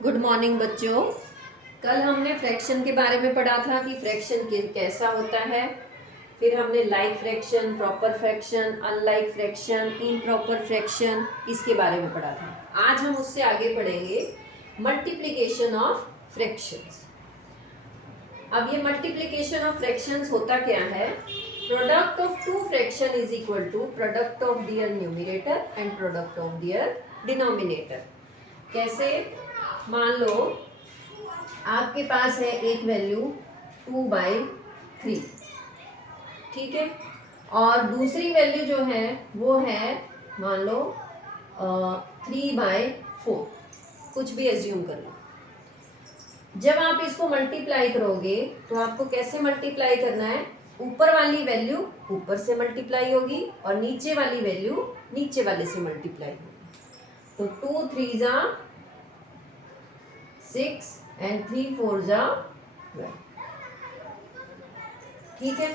Good morning बच्चों। कल हमने फ्रैक्शन के बारे में पढ़ा था कि फ्रैक्शन कैसा होता है। फिर हमने like fraction, proper fraction, unlike fraction, improper fraction इसके बारे में पढ़ा था। आज हम उससे आगे पढ़ेंगे मल्टीप्लिकेशन ऑफ फ्रैक्शंस। अब ये मल्टीप्लिकेशन ऑफ फ्रैक्शंस होता क्या है? Product of two fraction is equal to product of their numerator and product of their denominator. कैसे? मान लो आपके पास है एक वैल्यू 2/3, ठीक है, और दूसरी वैल्यू जो है वो है मान लो 3/4, कुछ भी एज्यूम कर लो। जब आप इसको मल्टीप्लाई करोगे तो आपको कैसे मल्टीप्लाई करना है? ऊपर वाली वैल्यू ऊपर से मल्टीप्लाई होगी और नीचे वाली वैल्यू नीचे वाले से मल्टीप्लाई होगी। तो 2 3 जा 6 एंड 3 4 जा 12, ठीक है।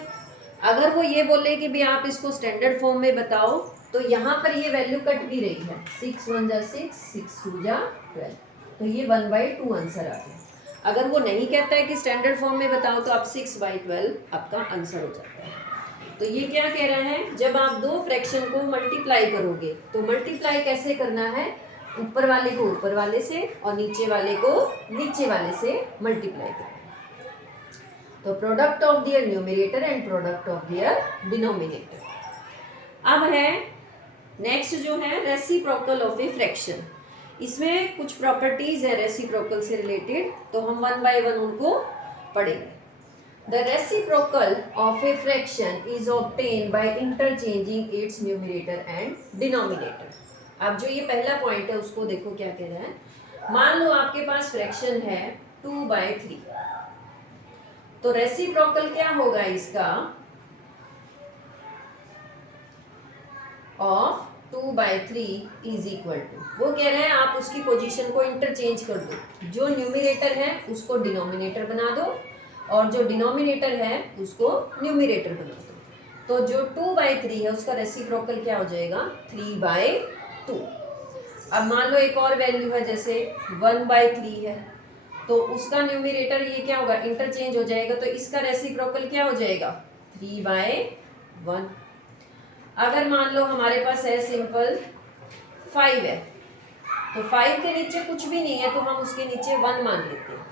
अगर वो ये बोले कि भी आप इसको स्टैंडर्ड फॉर्म में बताओ तो यहाँ पर ये वैल्यू कट भी रही है। 6 1 जा 6, 6 2 जा 12, तो ये 1/2 आंसर आ गया। अगर वो नहीं कहता है कि स्टैंडर्ड फॉर्म में बताओ तो आप 6/12 आपका आंसर हो जाता है। तो ये क्या कह रहा है? जब आप दो फ्रैक्शन को मल्टीप्लाई करोगे तो मल्टीप्लाई कैसे करना है? ऊपर वाले को ऊपर वाले से और नीचे वाले को नीचे वाले से मल्टीप्लाई करना है। तो product of their numerator and product of their denominator. अब है नेक्स्ट जो है रेसिप्रोकल ऑफ ए फ्रैक्शन। इसमें कुछ प्रॉपर्टीज है रेसिप्रोकल से रिलेटेड, तो हम वन बाय वन उनको पढ़ेंगे। The reciprocal of a fraction is obtain by interchanging it's numerator and denominator. अब जो ये पहला पॉइंट है उसको देखो क्या कह रहा है। मान लो आपके पास फ्रैक्शन है 2/3, तो रेसिप्रोकल क्या होगा इसका? ऑफ 2/3 इज इक्वल टू, वो कह रहे हैं आप उसकी पोजीशन को इंटरचेंज कर दो। जो न्यूमिनेटर है उसको डिनोमिनेटर बना दो और जो डिनोमिनेटर है उसको न्यूमिरेटर बना दो। तो जो 2/3 है उसका रेसिप्रोकल क्या हो जाएगा? 3/2। अब मान लो एक और वैल्यू है जैसे 1/3 है, तो उसका न्यूमिरेटर ये क्या होगा? इंटरचेंज हो जाएगा, तो इसका रेसिप्रोकल क्या हो जाएगा? 3/1। अगर मान लो हमारे पास है सिंपल 5 है, तो 5 के नीचे कुछ भी नहीं है तो हम उसके नीचे 1 मान लेते हैं।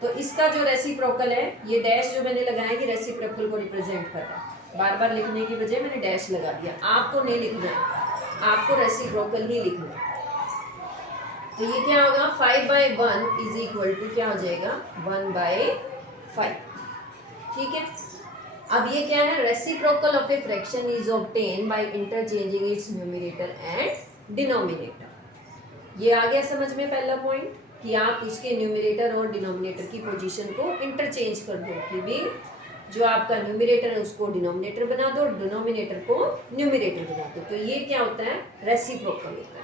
तो इसका जो रेसिप्रोकल है, ये डैश जो मैंने लगाया कि रेसिप्रोकल को रिप्रेजेंट कर रहा है, बार बार लिखने की बजाय मैंने डैश लगा दिया। आपको नहीं लिखना है, आपको रेसिप्रोकल ही लिखना है। तो ये क्या होगा? 5/1 इज इक्वल टू क्या हो जाएगा? 1/5, ठीक है। अब ये क्या है? Reciprocal of a fraction is obtain by interchanging it's numerator and denominator. ये आ गया समझ में पहला पॉइंट कि आप उसके न्यूमरेटर और डिनोमिनेटर की पोजीशन को इंटरचेंज कर दो कि भी जो आपका न्यूमरेटर है उसको डिनोमिनेटर बना दो, डिनोमिनेटर को न्यूमरेटर बना दो। तो ये क्या होता है? रेसिप्रोकल होता है।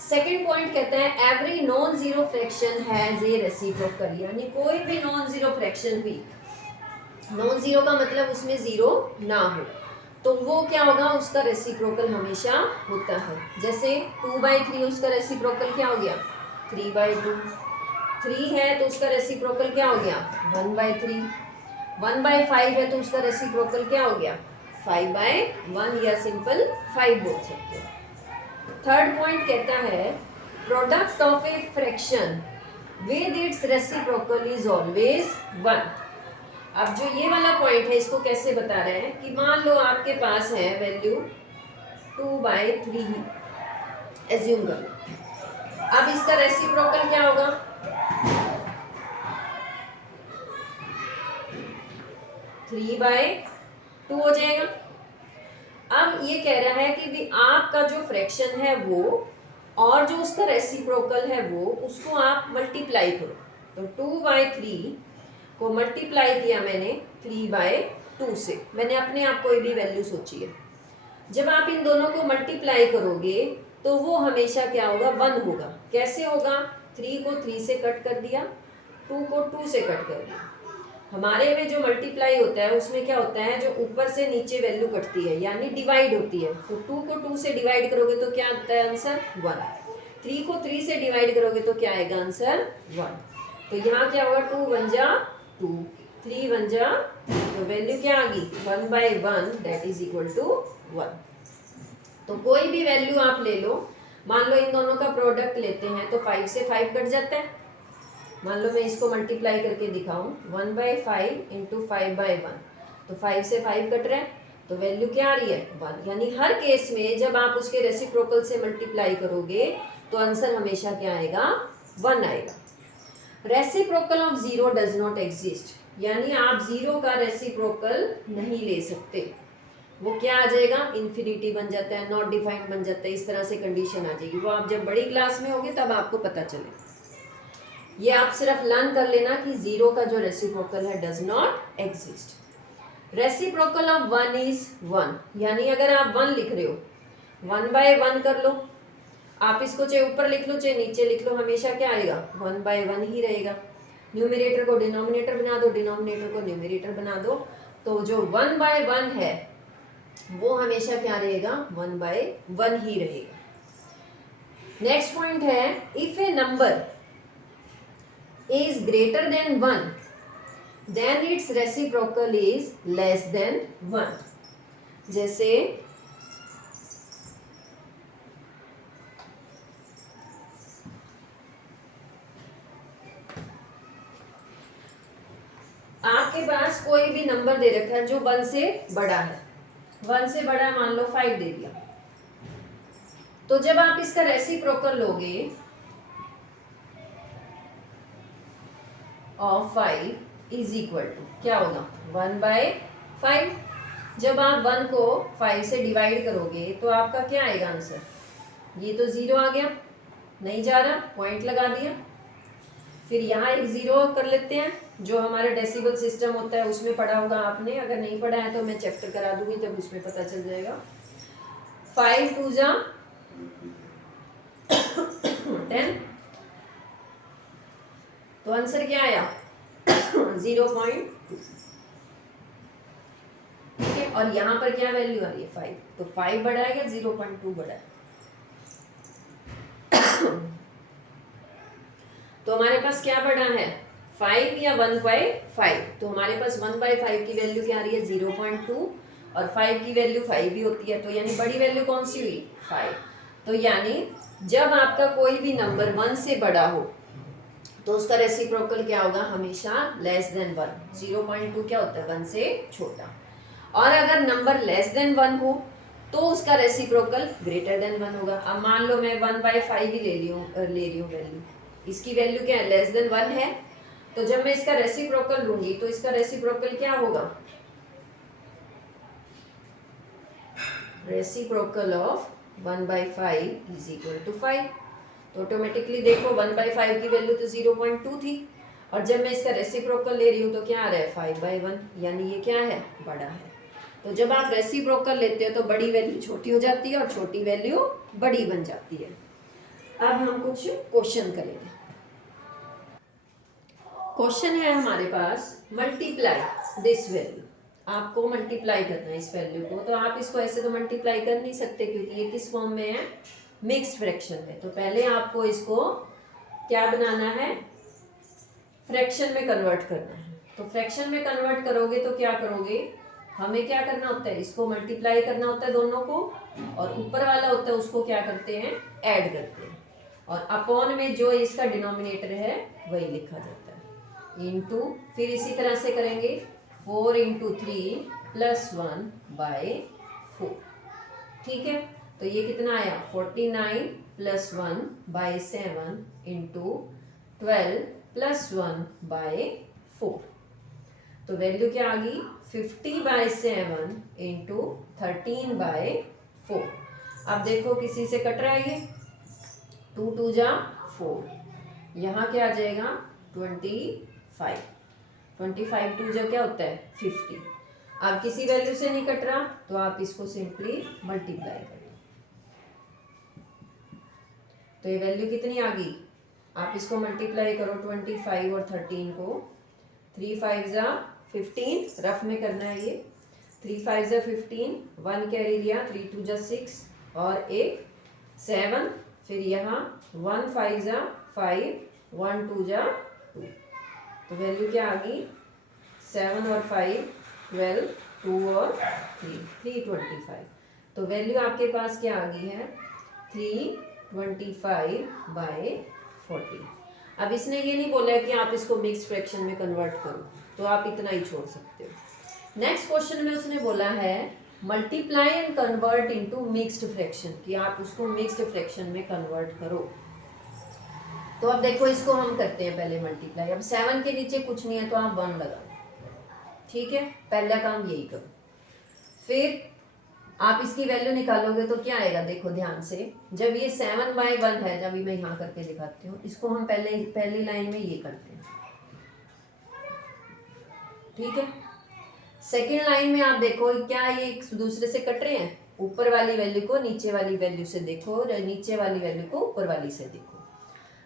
सेकेंड पॉइंट कहता है every non zero fraction has a reciprocal, यानी कोई भी नॉन जीरो फ्रैक्शन हुई, नॉन जीरो का मतलब उसमें जीरो ना हो, तो वो क्या होगा? उसका रेसिप्रोकल हमेशा होता है। जैसे 2/3 उसका रेसिप्रोकल क्या हो गया? 3/2। 3 है तो उसका रेसिप्रोकल क्या हो गया? 1/3। 1/5 है तो उसका रेसिप्रोकल क्या हो गया? 5/1 या सिंपल 5 बोल सकते हो। थर्ड पॉइंट कहता है product of a fraction with its reciprocal is always 1। अब जो ये वाला पॉइंट है इसको कैसे बता रहे हैं कि मान लो आपके पास है वैल्यू 2/3 एज्यूम कर लो। अब इसका रेसिप्रोकल क्या होगा? 3/2 हो जाएगा। अब ये कह रहा है कि भी आपका जो फ्रैक्शन है वो और जो उसका रेसिप्रोकल है वो, उसको आप मल्टीप्लाई करो। तो 2/3 को मल्टीप्लाई किया मैंने 3/2 से, मैंने अपने आप कोई भी वैल्यू सोची है। जब आप इन दोनों को मल्टीप्लाई करोगे तो वो हमेशा क्या होगा? 1 होगा। कैसे होगा? 3 को 3 से कट कर दिया, 2 को 2 से कट कर दिया। हमारे में जो मल्टीप्लाई होता है उसमें क्या होता है? जो ऊपर से नीचे वैल्यू कटती है यानी डिवाइड होती है। तो 2 को 2 से डिवाइड करोगे तो क्या आता है आंसर? 1। 3 को 3 से डिवाइड करोगे तो क्या आएगा आंसर 1। तो यहाँ क्या होगा 2 1 जा 2, 3 1 जा 3, तो वैल्यू क्या आ गई 1/1 दैट इज इक्वल टू 1। तो कोई भी वैल्यू आप ले लो, मान लो इन दोनों का प्रोडक्ट लेते हैं तो 5 से 5 कट जाता है। मान लो मैं इसको मल्टीप्लाई करके दिखाऊं 1/5 इंटू 5/1, तो 5 से 5 कट रहा है, तो वैल्यू क्या आ रही है 1। यानी हर केस में जब आप उसके रेसिप्रोकल से मल्टीप्लाई करोगे तो आंसर हमेशा क्या आएगा 1 आएगा। Reciprocal of 0 does not exist, यानी आप 0 का रेसिप्रोकल नहीं ले सकते। वो क्या आ जाएगा इन्फिनिटी बन जाता है, नॉट डिफाइंड बन जाता है, इस तरह से कंडीशन आ जाएगी। वो आप जब बड़ी क्लास में होगे तब आपको पता चले। ये आप सिर्फ लर्न कर लेना कि 0 का जो रेसिप्रोकल है does not exist. Reciprocal of 1 is 1, यानी अगर आप 1 लिख रहे हो 1/1 कर लो, आप इसको चाहे ऊपर लिख लो चाहे नीचे लिख लो, हमेशा क्या आएगा 1/1 ही रहेगा। न्यूमरेटर को डिनोमिनेटर बना दो, डिनोमिनेटर को न्यूमरेटर बना दो, तो जो 1/1 है वो हमेशा क्या रहेगा 1/1 ही रहेगा। नेक्स्ट पॉइंट है if a number is greater than 1 then its reciprocal is less than 1। जैसे आपके पास कोई भी नंबर दे रखा है जो 1 से बड़ा है, 1 से बड़ा मान लो 5 दे दिया, तो जब आप इसका रेसिप्रोकल लोगे ऑफ 5 इज इक्वल टू क्या होगा 1/5। जब आप 1 को 5 से डिवाइड करोगे तो आपका क्या आएगा आंसर, ये तो 0 आ गया, नहीं जा रहा, पॉइंट लगा दिया। फिर यहाँ एक 0 कर लेते हैं, जो हमारा डेसिबल सिस्टम होता है उसमें पढ़ा होगा आपने, अगर नहीं पढ़ा है तो मैं चैप्टर करा दूंगी तब उसमें पता चल जाएगा। 5 2 जा 10, तो आंसर क्या आया 0.2। ठीक है, और यहाँ पर क्या वैल्यू आ रही है 5, तो 5 बड़ा है या 0.2 बड़ा है। तो हमारे पास क्या बड़ा है 5 या 1/5, तो हमारे पास 1/5 की वैल्यू क्या आ रही है 0.2, और 5 की वैल्यू 5 ही होती है, तो यानी बड़ी वैल्यू कौन सी हुई 5। तो यानी जब आपका कोई भी नंबर 1 से बड़ा हो तो उसका रेसिप्रोकल क्या होगा हमेशा लेस देन 1। 0.2 क्या होता है 1 से छोटा। और अगर नंबर लेस देन 1 हो तो उसका रेसिप्रोकल ग्रेटर देन 1 होगा। अब मान लो मैं 1/5 ही ले रही हूँ वैल्यू, इसकी वैल्यू क्या है लेस देन 1 है, तो जब मैं इसका रेसिप्रोकल लूंगी तो इसका रेसिप्रोकल क्या होगा, reciprocal of 1/5 is equal to 5। तो ऑटोमेटिकली देखो 1/5 की वैल्यू तो 0.2 थी, और जब मैं इसका रेसिप्रोकल ले रही हूँ तो क्या आ रहा है 5/1, यानी ये क्या है बड़ा है। तो जब आप रेसिप्रोकल लेते हो तो बड़ी वैल्यू छोटी हो जाती है और छोटी वैल्यू बड़ी बन जाती है। अब हम कुछ क्वेश्चन करेंगे। क्वेश्चन है हमारे पास मल्टीप्लाई दिस वैल्यू, आपको मल्टीप्लाई करना है इस वैल्यू को। तो आप इसको ऐसे तो मल्टीप्लाई कर नहीं सकते क्योंकि ये किस फॉर्म में है मिक्स्ड फ्रैक्शन में। तो पहले आपको इसको क्या बनाना है फ्रैक्शन में कन्वर्ट करना है। तो फ्रैक्शन में कन्वर्ट करोगे तो क्या करोगे, हमें क्या करना होता है इसको मल्टीप्लाई करना होता है दोनों को, और ऊपर वाला होता है उसको क्या करते हैं ऐड करते हैं, और अपॉन में जो इसका डिनोमिनेटर है वही लिखा जाता है इनटू, फिर इसी तरह से करेंगे 4 × 3 + 1/4। ठीक है, तो ये कितना आया 49 + 1/7 × 12 + 1/4। तो वैल्यू क्या आ गई 50/7 × 13/4। अब देखो किसी से कट रहा है ये 2 2 जा 4, यहाँ क्या आ जाएगा 25, 25 2 जा क्या होता है 50। अब किसी वैल्यू से नहीं कट रहा तो आप इसको सिंपली मल्टीप्लाई कर लो, तो ये वैल्यू कितनी आ गई, आप इसको मल्टीप्लाई करो 25 और 13 को, 3 5 जा 15, रफ में करना है ये, 3 5 जा 15, 1 कैरी लिया, 3 2 जा 6 और एक 7 फिर यहाँ 1 5 जा 5, 1 2 जा 2, तो वैल्यू क्या आ गई 7 और 5 12, 2 और 3 325। तो वैल्यू आपके पास क्या आ गई है 325/40। अब इसने ये नहीं बोला है कि आप इसको मिक्स फ्रैक्शन में कन्वर्ट करो, तो आप इतना ही छोड़ सकते हो। नेक्स्ट क्वेश्चन में उसने बोला है multiply and convert into mixed fraction, कि आप उसको मिक्स्ड फ्रैक्शन में कन्वर्ट करो। तो अब देखो इसको हम करते हैं पहले मल्टीप्लाई। अब 7 के नीचे कुछ नहीं है तो आप 1 लगाओ, ठीक है, पहला काम यही करो। फिर आप इसकी वैल्यू निकालोगे तो क्या आएगा, देखो ध्यान से, जब ये 7/1 है, जब मैं यहाँ करके दिखाती हूँ, इसको हम पहली लाइन में ये करते हैं, ठीक है। सेकेंड लाइन में आप देखो क्या ये एक दूसरे से कट रहे हैं, ऊपर वाली वैल्यू को नीचे वाली वैल्यू से देखो और नीचे वाली वैल्यू को ऊपर वाली से देखो।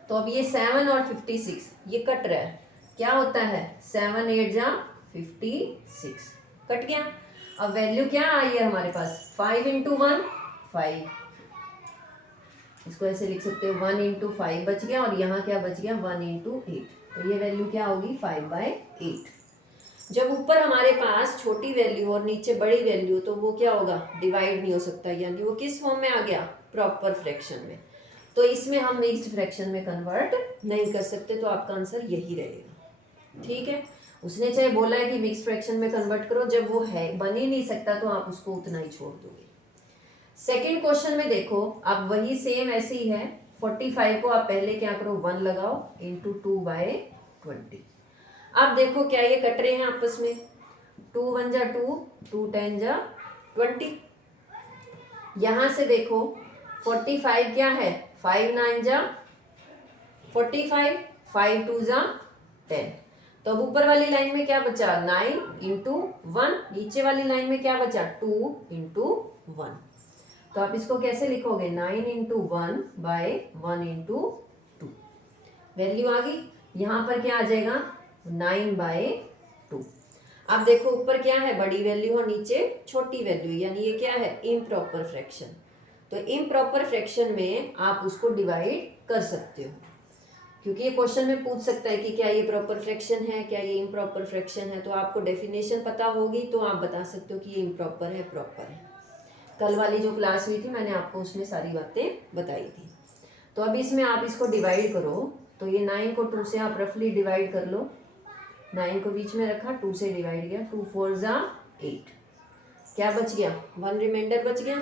तो अब ये 7 और 56 ये कट रहा है, क्या होता है 7 8 जा 56, कट गया। अब वैल्यू क्या आई है हमारे पास 5 × 1 5, इसको ऐसे लिख सकते हो 1 × 5 बच गया, और यहाँ क्या बच गया 1 × 8, तो ये वैल्यू क्या होगी 5/8। जब ऊपर हमारे पास छोटी वैल्यू और नीचे बड़ी वैल्यू, तो वो क्या होगा डिवाइड नहीं हो सकता, यानी वो किस फॉर्म में आ गया प्रॉपर फ्रैक्शन में। तो इसमें हम मिक्स्ड फ्रैक्शन में कन्वर्ट नहीं कर सकते, तो आपका आंसर यही रहेगा, ठीक है। उसने चाहे बोला है कि मिक्स्ड फ्रैक्शन में कन्वर्ट करो, जब वो है बन ही नहीं सकता तो आप उसको उतना ही छोड़ दोगे। सेकेंड क्वेश्चन में देखो, अब वही सेम ऐसे ही है, 45 को आप पहले क्या करो 1 लगाओ इंटू 2/20। अब देखो क्या ये कट रहे हैं आपस में, 2 1 जा 2, 2 10 जा 20। यहां से देखो 45 क्या है 5 9 जा 45, 5 2 जा 10। तो अब ऊपर वाली लाइन में क्या बचा 9 × 1, नीचे वाली लाइन में क्या बचा 2 × 1। तो आप इसको कैसे लिखोगे 9 × 1/1 × 2, वैल्यू आ गई। यहाँ पर क्या आ जाएगा 9/2। अब देखो ऊपर क्या है बड़ी वैल्यू और नीचे छोटी वैल्यू, यानी ये क्या है इम्प्रॉपर फ्रैक्शन। तो इम्प्रॉपर फ्रैक्शन में आप उसको डिवाइड कर सकते हो, क्योंकि ये क्वेश्चन में पूछ सकता है कि क्या ये प्रॉपर फ्रैक्शन है, क्या ये इम्प्रॉपर फ्रैक्शन है। तो आपको डेफिनेशन पता होगी तो आप बता सकते हो कि ये इम्प्रॉपर है प्रॉपर है। कल वाली जो क्लास हुई थी मैंने आपको उसमें सारी बातें बताई थी। तो अब इसमें आप इसको डिवाइड करो, तो ये 9 को 2 से आप रफली डिवाइड कर लो, 9 को बीच में रखा 2 से डिवाइड किया, 2 4 जा 8, क्या बच गया 1 रिमाइंडर बच गया।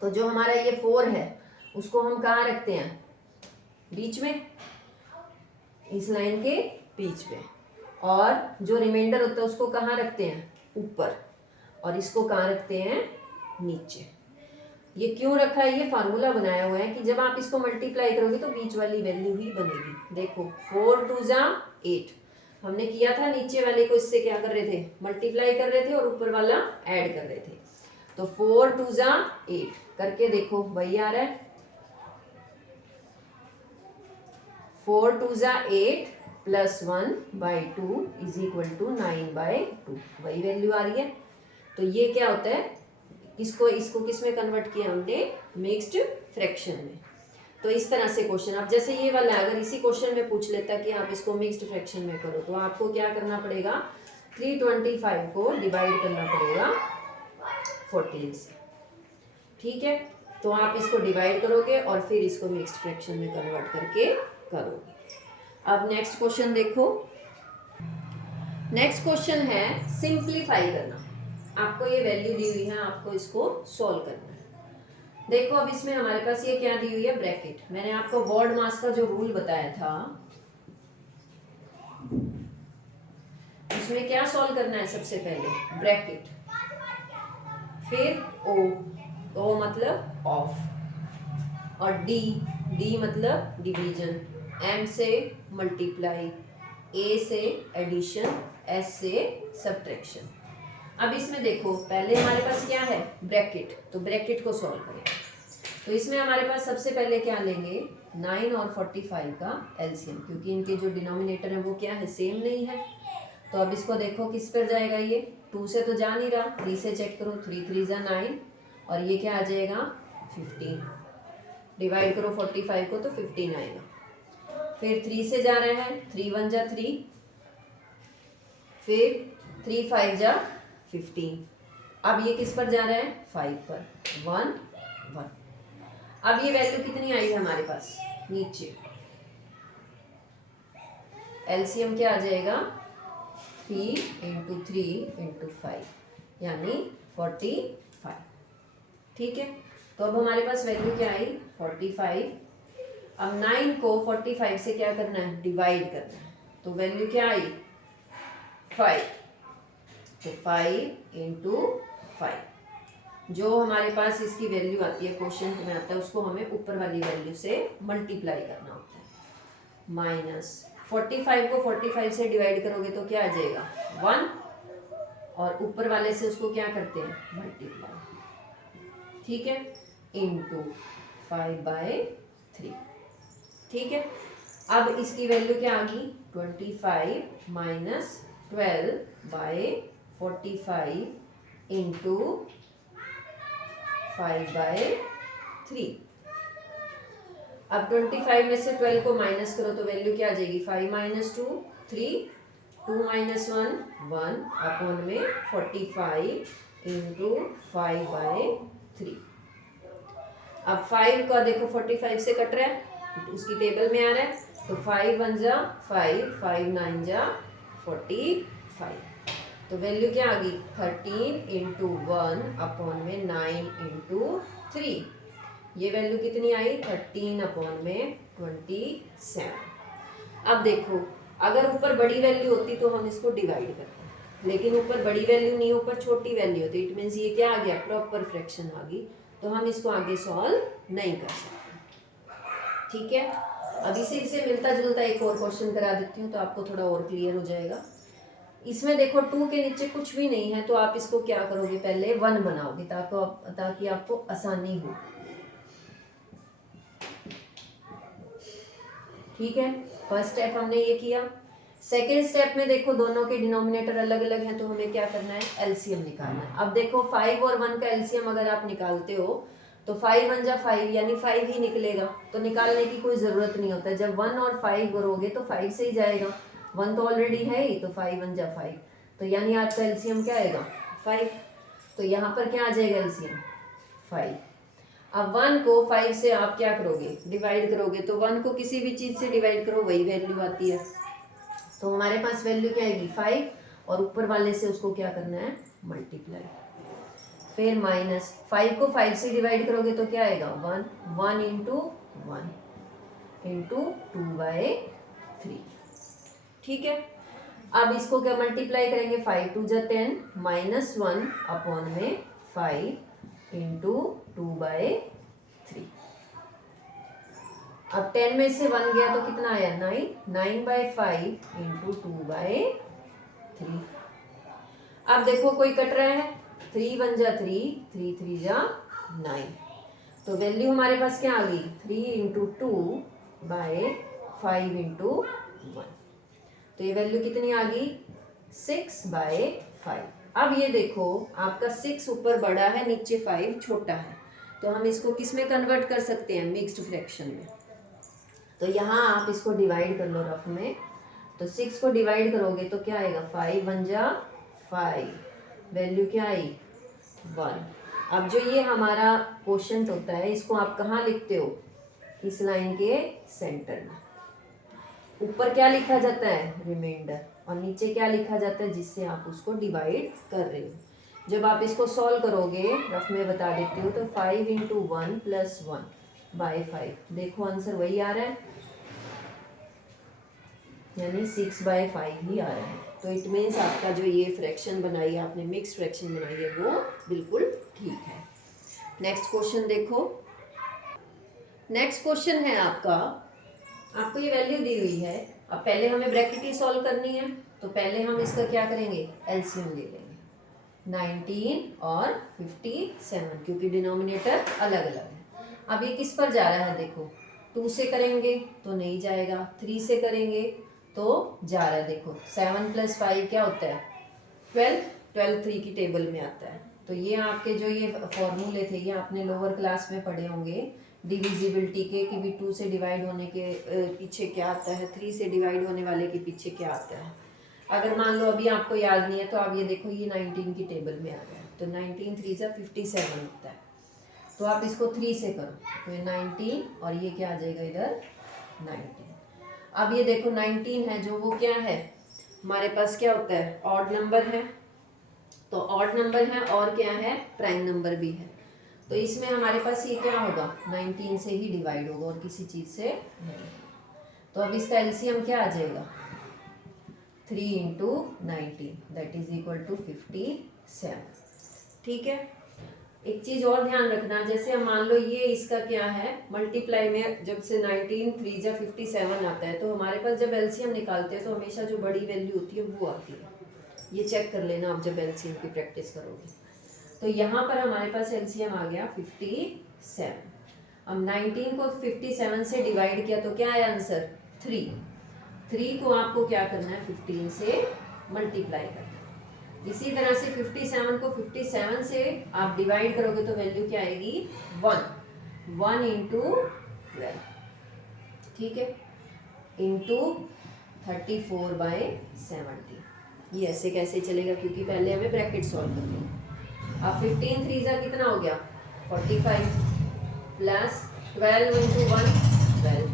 तो जो हमारा ये 4 है उसको हम कहाँ रखते हैं बीच में, इस लाइन के बीच में, और जो रिमाइंडर होता है उसको कहाँ रखते हैं ऊपर, और इसको कहाँ रखते हैं नीचे। ये क्यों रखा है, ये फार्मूला बनाया हुआ है कि जब आप इसको मल्टीप्लाई करोगे तो बीच वाली वैल्यू ही बनेगी। देखो 4 2 जा 8 हमने किया था, नीचे वाले को इससे क्या कर रहे थे मल्टीप्लाई कर रहे थे और ऊपर वाला ऐड कर रहे थे। तो 4 2 जा 8 करके देखो वही आ रहा है, 4 2 जा 8 + 1/2 = 9/2, वही वैल्यू आ रही है। तो ये क्या होता है, इसको किस में कन्वर्ट किया हमने मिक्स्ड फ्रैक्शन में। तो इस तरह से क्वेश्चन, अब जैसे ये वाला अगर इसी क्वेश्चन में पूछ लेता कि आप इसको मिक्स्ड फ्रैक्शन में करो, तो आपको क्या करना पड़ेगा 325 को डिवाइड करना पड़ेगा 14 से, ठीक है। तो आप इसको डिवाइड करोगे और फिर इसको मिक्स्ड फ्रैक्शन में कन्वर्ट करके करोगे। अब नेक्स्ट क्वेश्चन देखो, नेक्स्ट क्वेश्चन है सिंप्लीफाई करना। आपको ये वैल्यू दी हुई है, आपको इसको सॉल्व करना है। देखो अब इसमें हमारे पास ये क्या दी हुई है ब्रैकेट। मैंने आपको वर्ड मास का जो रूल बताया था उसमें क्या सॉल्व करना है, सबसे पहले ब्रैकेट, फिर ओ मतलब ऑफ, और डी मतलब डिवीजन, एम से मल्टीप्लाई, ए से एडिशन, एस से सब्ट्रैक्शन। अब इसमें देखो पहले हमारे पास क्या है ब्रैकेट, तो ब्रैकेट को सॉल्व करें। तो इसमें हमारे पास सबसे पहले क्या लेंगे 9 और 45 का एलसीएम, क्योंकि इनके जो डिनोमिनेटर है वो क्या है सेम नहीं है। तो अब इसको देखो किस पर जाएगा, ये 2 से तो जा नहीं रहा, 3 से चेक करो, 3 3 जा 9, और ये क्या आ जाएगा 15। डिवाइड करो 45 को तो 15 आएगा। फिर 3 से जा रहे हैं, 3 1 जा 3, फिर 3 5 जा 15। अब ये किस पर जा रहा है, 5 पर, 1 1। अब ये वैल्यू कितनी आई है हमारे पास नीचे, एलसीएम क्या आ जाएगा, 3 इंटू 3 इंटू 5 यानी 45। ठीक है, तो अब हमारे पास वैल्यू क्या आई, 45। अब 9 को 45 से क्या करना है, डिवाइड करना है, तो वैल्यू क्या आई, 5। तो 5 इंटू 5, जो हमारे पास इसकी वैल्यू आती है क्वेश्चन में आता है, उसको हमें ऊपर वाली वैल्यू से मल्टीप्लाई करना होता है। माइनस 45 को 45 से डिवाइड करोगे तो क्या आ जाएगा, 1, और ऊपर वाले से उसको क्या करते हैं, मल्टीप्लाई। ठीक है, इंटू 5/3। ठीक है, अब इसकी वैल्यू क्या आ गई, 25 माइनस 12/45 इंटू 5/3। अब 25 में से 12 को माइनस करो तो वैल्यू क्या आ जाएगी, 5 माइनस 2 3, 2 माइनस 1 1 अपॉन में 45 इंटू 5/3। अब 5 का देखो 45 से कट रहा है, उसकी टेबल में आ रहा है, तो 5 1 जा 5, 5 9 जा 45। तो वैल्यू क्या आ गई, 13 इंटू 1 अपॉन में 9 इंटू 3। ये वैल्यू कितनी आई, 13 अपॉन में 27। अब देखो, अगर ऊपर बड़ी वैल्यू होती तो हम इसको डिवाइड करते, लेकिन ऊपर बड़ी वैल्यू नहीं, ऊपर छोटी वैल्यू होती, इट मीन्स ये क्या आ गया, प्रॉपर फ्रैक्शन आ गई, तो हम इसको आगे सॉल्व नहीं कर सकते। ठीक है, अब इसी से मिलता जुलता एक और क्वेश्चन करा देती हूँ तो आपको थोड़ा और क्लियर हो जाएगा। इसमें देखो 2 के नीचे कुछ भी नहीं है, तो आप इसको क्या करोगे, पहले 1 बनाओगे ताकि आपको आसानी हो। ठीक है, फर्स्ट स्टेप हमने ये किया। सेकेंड स्टेप में देखो दोनों के डिनोमिनेटर अलग अलग हैं, तो हमें क्या करना है, एलसीएम निकालना है। अब देखो 5 और 1 का एलसीएम अगर आप निकालते हो तो 5 1 जा 5 यानी 5 ही निकलेगा, तो निकालने की कोई ज़रूरत नहीं होता। जब 1 और 5 करोगे तो 5 से ही जाएगा, 1 तो ऑलरेडी है ही, तो 5 1 जा 5, तो यानी आपका एलसीएम क्या आएगा, 5। तो यहाँ पर क्या आ जाएगा, एलसीएम 5। अब 1 को 5 से आप क्या करोगे, डिवाइड करोगे, तो 1 को किसी भी चीज़ से डिवाइड करो वही वैल्यू आती है, तो हमारे पास वैल्यू क्या आएगी, 5, और ऊपर वाले से उसको क्या करना है, मल्टीप्लाई। फिर माइनस 5 को 5 से डिवाइड करोगे तो क्या आएगा, 1 1 इंटू 1 इंटू 2/3। ठीक है, अब इसको क्या मल्टीप्लाई करेंगे, 5 2 जा 10 माइनस 1 अपॉन में 5 इंटू 2/3। अब 10 में से 1 गया तो कितना आया, 9 9/5 इंटू 2/3। अब देखो कोई कट रहा है, 3 1 जा 3 3 3 जा 9, तो वैल्यू हमारे पास क्या आ गई, 3 इंटू 2/5 इंटू 1, तो ये वैल्यू कितनी आ गई, 6/5। अब ये देखो आपका 6 ऊपर बड़ा है, नीचे 5 छोटा है, तो हम इसको किस में कन्वर्ट कर सकते हैं, मिक्स्ड फ्रैक्शन में। तो यहाँ आप इसको डिवाइड कर लो रफ में, तो 6 को डिवाइड करोगे तो क्या आएगा, 5 1 जा 5, वैल्यू क्या आई, 1। अब जो ये हमारा क्वोशंट होता है, इसको आप कहाँ लिखते हो, इस लाइन के सेंटर में। ऊपर क्या लिखा जाता है, रिमाइंडर, और नीचे क्या लिखा जाता है, जिससे आप उसको डिवाइड कर रहे हो। जब आप इसको सॉल्व करोगे, रफ में बता देती हूँ, तो 5 इंटू 1 प्लस 1/5, देखो आंसर वही आ रहा है, यानी 6/5 ही आ रहा है। तो इट मीन्स आपका जो ये फ्रैक्शन बनाई है आपने, मिक्स फ्रैक्शन बनाई है, वो बिल्कुल ठीक है। नेक्स्ट क्वेश्चन देखो, नेक्स्ट क्वेश्चन है आपको ये वैल्यू दी हुई है। अब पहले हमें ब्रैकेट ही सॉल्व करनी है, तो पहले हम इसका क्या करेंगे, एलसीएम ले लेंगे, 19 और 57, क्योंकि डिनोमिनेटर अलग अलग है। अब ये किस पर जा रहा है, देखो 2 से करेंगे तो नहीं जाएगा, 3 से करेंगे तो जा रहा है, देखो 7 + 5 क्या होता है, 12 12 3 की टेबल में आता है। तो ये आपके जो ये फॉर्मूले थे, ये आपने लोअर क्लास में पढ़े होंगे डिविजिबिलिटी के कि भी 2 से डिवाइड होने के पीछे क्या आता है, 3 से डिवाइड होने वाले के पीछे क्या आता है। अगर मान लो अभी आपको याद नहीं है तो आप ये देखो, ये 19 की टेबल में आ गया, तो 19 3 से 57 होता है, तो आप इसको 3 से करो तो ये 19 और ये क्या आ जाएगा इधर 19। अब ये देखो 19 है जो, वो क्या है हमारे पास, क्या होता है ऑड नंबर है, तो ऑड नंबर है और क्या है प्राइम नंबर भी है, तो इसमें हमारे पास ये क्या होगा 19 से ही डिवाइड होगा और किसी चीज़ से नहीं। तो अब इसका एलसीएम क्या आ जाएगा 3 into 19 that is equal to 57। ठीक है, एक चीज़ और ध्यान रखना, जैसे हम मान लो ये इसका क्या है मल्टीप्लाई में, जब से 19 3 जा 57 आता है, तो हमारे पास जब एलसीएम निकालते हैं तो हमेशा जो बड़ी वैल्यू होती है वो आती है, ये चेक कर लेना आप जब एलसीएम की प्रैक्टिस करोगे। तो यहाँ पर हमारे पास एलसीएम आ गया 57। अब 19 को 57 से डिवाइड किया तो क्या आया आंसर 3 को आपको क्या करना है 15 से मल्टीप्लाई करना है। इसी तरह से 57 को 57 से आप डिवाइड करोगे तो वैल्यू क्या आएगी 1 इंटू 12, ठीक है, इंटू 34/70। ये ऐसे कैसे चलेगा, क्योंकि पहले हमें ब्रैकेट सॉल्व करनी है। अब 15 3 जा कितना हो गया 45 प्लस 12 इंटू 1 12।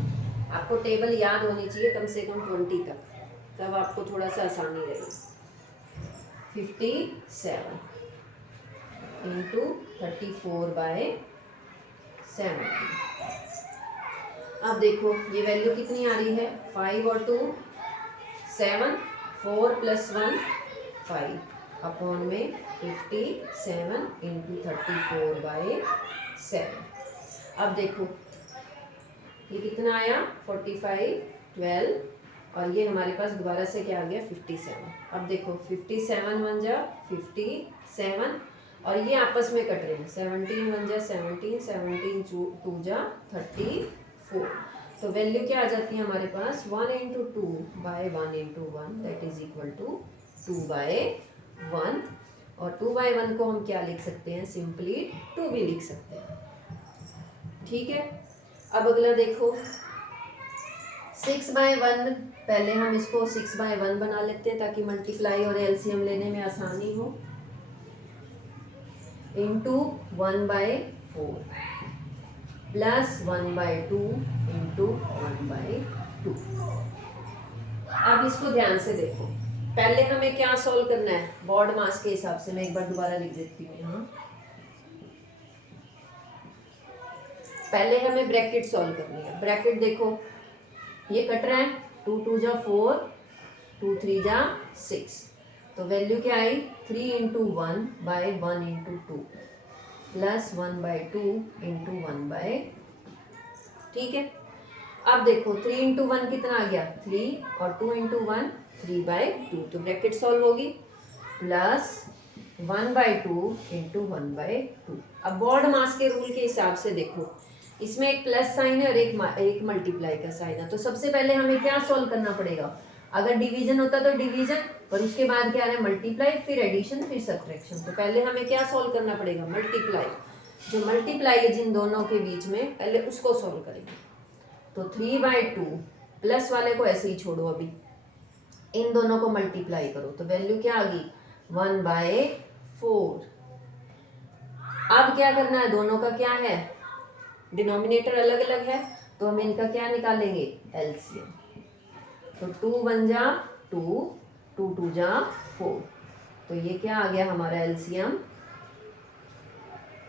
आपको टेबल याद होनी चाहिए कम से कम 20 तक, तब आपको थोड़ा सा आसानी रहेगी। 57 इंटू 34/70। अब देखो ये वैल्यू कितनी आ रही है 5 और 2 7, 4 + 1 5 अपॉन में 57 इंटू 34/7। अब देखो ये कितना आया 45 12 और ये हमारे पास दोबारा से क्या आ गया 57। अब देखो 57 1 जा 57 और ये आपस में कट रहे हैं, 17 1 जा 17 17 2 जा 34। तो वैल्यू क्या आ जाती है हमारे पास 1 into 2/1 into 1 that is equal to 2/1। और 2/1 को हम क्या लिख सकते हैं, सिंपली 2 भी लिख सकते हैं। ठीक है, अब अगला देखो 6/1। पहले हम इसको 6/1 बना लेते हैं ताकि मल्टीप्लाई और एलसीएम लेने में आसानी हो। Into 1/4 plus 1/2 into 1/2। अब इसको ध्यान से देखो, पहले हमें क्या सॉल्व करना है बॉड मास के हिसाब से। मैं एक बार दोबारा लिख देती हूँ यहाँ। पहले हमें ब्रैकेट सॉल्व करनी है। ब्रैकेट देखो ये कट रहा है 2 2 जा 4 2 3 जा 6, तो वैल्यू क्या आई 3 इंटू 1/1 इंटू 2 प्लस 1/2 इंटू 1/। ठीक है, अब देखो 3 इंटू 1 कितना आ गया 3 और 2 इंटू 1 3/2, तो ब्रैकेट सॉल्व होगी प्लस 1/2 इंटू 1/2। अब बॉड मास के रूल के हिसाब से देखो इसमें एक प्लस साइन है और एक मल्टीप्लाई का साइन है, तो सबसे पहले हमें क्या सॉल्व करना पड़ेगा। अगर डिवीजन होता तो डिवीजन, पर उसके बाद क्या है मल्टीप्लाई, फिर एडिशन, फिर सब्ट्रैक्शन। तो पहले हमें क्या सॉल्व करना पड़ेगा मल्टीप्लाई, जो मल्टीप्लाई है जिन दोनों के बीच में पहले उसको सॉल्व करेंगे। तो 3/2 प्लस वाले को ऐसे ही छोड़ो, अभी इन दोनों को मल्टीप्लाई करो तो वैल्यू क्या आ गई 1/4। अब क्या करना है, दोनों का क्या है डिनोमिनेटर अलग अलग है, तो हम इनका क्या निकालेंगे एलसीएम। तो 2 1 जा 2 2 2 जा 4, तो ये क्या आ गया हमारा LCM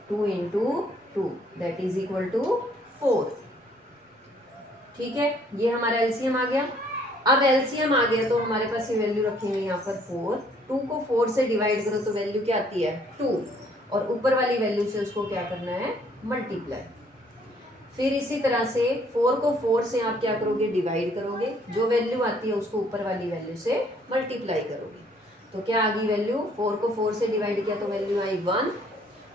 2 into 2 that is equal to 4। ठीक है, ये हमारा एलसीएम आ गया। अब एलसीएम आ गया तो हमारे पास ये वैल्यू रखेंगे यहाँ पर 4। 2 को 4 से डिवाइड करो तो वैल्यू क्या आती है 2, और ऊपर वाली वैल्यू से उसको क्या करना है मल्टीप्लाई। फिर इसी तरह से 4 को 4 से आप क्या करोगे डिवाइड करोगे, जो वैल्यू आती है उसको ऊपर वाली वैल्यू से मल्टीप्लाई करोगे। तो क्या आ गई वैल्यू 4 को 4 से डिवाइड किया तो वैल्यू आई 1,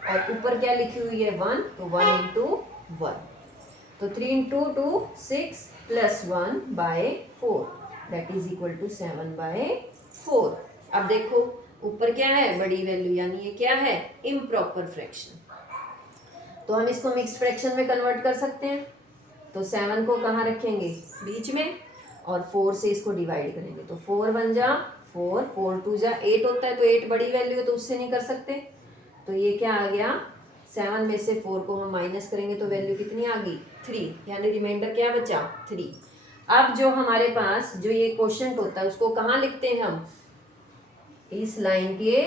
और ऊपर क्या लिखी हुई है 1, तो 1 इंटू 1। तो 3 into 2 6 plus 1/4 that is equal to 7/4। अब देखो ऊपर क्या है बड़ी वैल्यू, यानी ये क्या है इम्प्रॉपर फ्रैक्शन। तो हम इसको मिक्स फ्रैक्शन में कन्वर्ट कर सकते हैं। तो 7 को कहाँ रखेंगे, बीच में, और 4 से इसको डिवाइड करेंगे। तो 4 1 जा 4, 4 2 जा 8 होता है, तो 8 बड़ी वैल्यू है तो उससे नहीं कर सकते। तो ये क्या आ गया, 7 में से 4 को हम माइनस करेंगे तो वैल्यू कितनी आ गई, 3, यानी रिमाइंडर क्या बचा, 3। अब जो हमारे पास जो ये क्वोशंट होता है उसको कहाँ लिखते हैं हम, इस लाइन के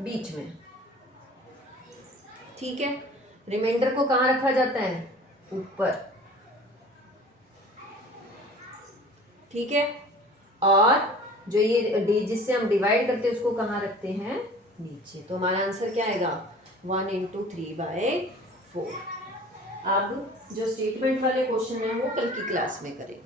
बीच में, ठीक है। रिमाइंडर को कहाँ रखा जाता है, ऊपर, ठीक है। और जो ये जिससे हम डिवाइड करते हैं उसको कहाँ रखते हैं, नीचे। तो हमारा आंसर क्या आएगा, 1 × 3/4। अब जो स्टेटमेंट वाले क्वेश्चन है वो कल की क्लास में करेंगे।